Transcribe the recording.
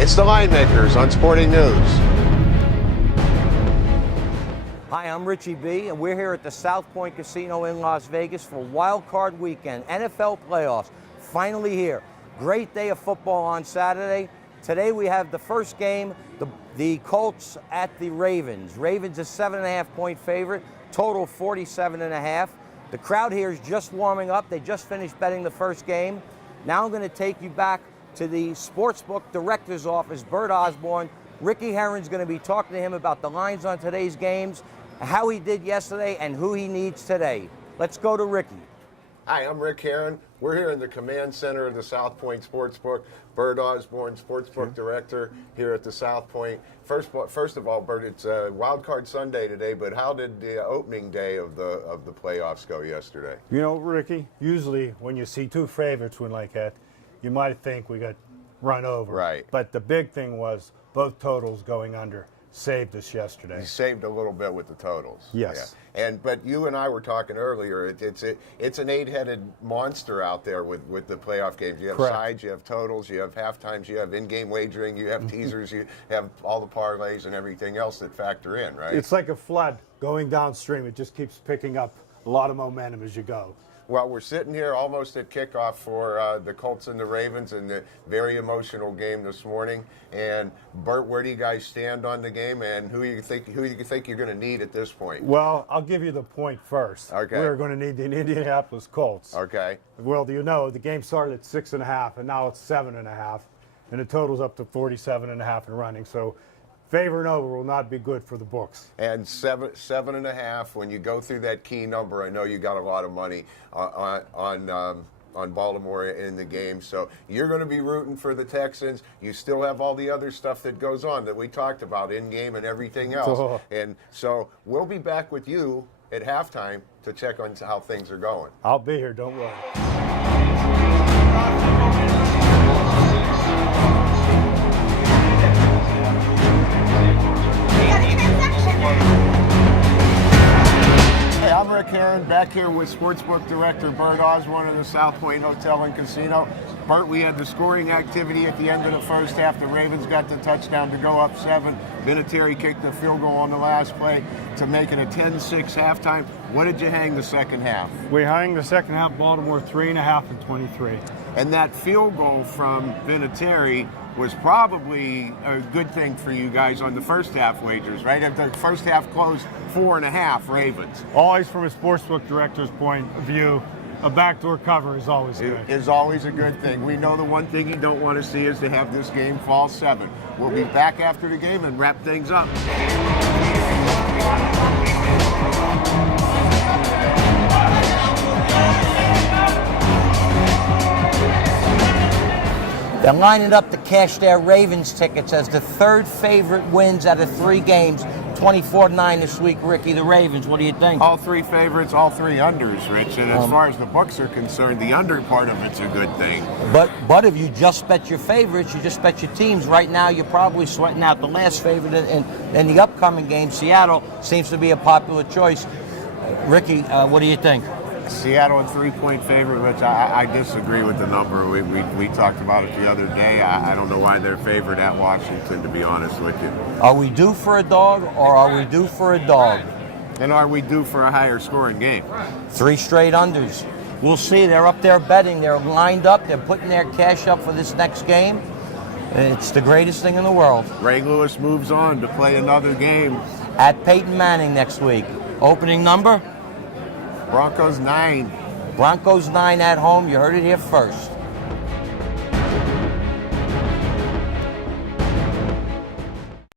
It's the Linemakers on Sporting News. Hi, I'm Richie B, and we're here at the South Point Casino in Las Vegas for Wildcard Weekend. NFL playoffs finally here. Great day of football on Saturday. Today we have the first game, the Colts at the Ravens. Ravens is 7.5-point favorite, total 47.5. The crowd here is just warming up. They just finished betting the first game. Now I'm going to take you back to the Sportsbook Director's Office, Bert Osborne. Ricky Herron's going to be talking to him about the lines on today's games, how he did yesterday, and who he needs today. Let's go to Ricky. Hi, I'm Rick Herron. We're here in the command center of the South Point Sportsbook. Bert Osborne, Sportsbook Director here at the South Point. First of all, Bert, it's Wildcard Sunday today, but how did the opening day of the playoffs go yesterday? You know, Ricky, usually when you see two favorites win like that, you might think we got run over. Right. But the big thing was both totals going under saved us yesterday. You saved a little bit with the totals. Yes. Yeah. But you and I were talking earlier. It's an 8-headed monster out there with the playoff games. You have Correct. sides, you have totals, you have halftimes, you have in-game wagering, you have teasers, you have all the parlays and everything else that factor in, right? It's like a flood going downstream. It just keeps picking up a lot of momentum as you go. Well, we're sitting here almost at kickoff for the Colts and the Ravens in the very emotional game this morning. And Bert, where do you guys stand on the game, and who do you think you're going to need at this point? Well, I'll give you the point first. Okay. We're going to need the Indianapolis Colts. Okay. Well, you know, the game started at 6.5, and now it's 7.5, and the total's up to 47.5 and running. So favor and over will not be good for the books. And 7.5. When you go through that key number, I know you got a lot of money on Baltimore in the game. So you're going to be rooting for the Texans. You still have all the other stuff that goes on that we talked about in game and everything else. Oh. And so we'll be back with you at halftime to check on how things are going. I'll be here. Don't worry. Hey, I'm Rick Herron, back here with Sportsbook Director Bert Osborne of the South Point Hotel and Casino. Bert, we had the scoring activity at the end of the first half. The Ravens got the touchdown to go up 7. Vinatieri kicked the field goal on the last play to make it a 10-6 halftime. What did you hang the second half? We hang the second half, Baltimore 3.5 and 23. And that field goal from Vinatieri was probably a good thing for you guys on the first half wagers, right? If the first half closed 4.5 Ravens. Always from a sportsbook director's point of view, a backdoor cover is always good. Is always a good thing. We know the one thing you don't want to see is to have this game fall 7. We'll be back after the game and wrap things up. They're lining up to cash their Ravens tickets as the third favorite wins out of 3 games, 24-9 this week. Ricky, the Ravens, what do you think? All 3 favorites, all 3 unders, Rich. And as far as the books are concerned, the under part of it's a good thing. But if you just bet your favorites, you just bet your teams, right now you're probably sweating out the last favorite in the upcoming game. Seattle seems to be a popular choice. Ricky, what do you think? Seattle a 3-point favorite, which I disagree with the number. We talked about it the other day. I don't know why they're favored at Washington, to be honest with you. Are we due for a dog, or are we due for a dog? And are we due for a higher scoring game? 3 straight unders. We'll see. They're up there betting. They're lined up. They're putting their cash up for this next game. It's the greatest thing in the world. Ray Lewis moves on to play another game. At Peyton Manning next week. Opening number? Broncos 9. Broncos 9 at home. You heard it here first.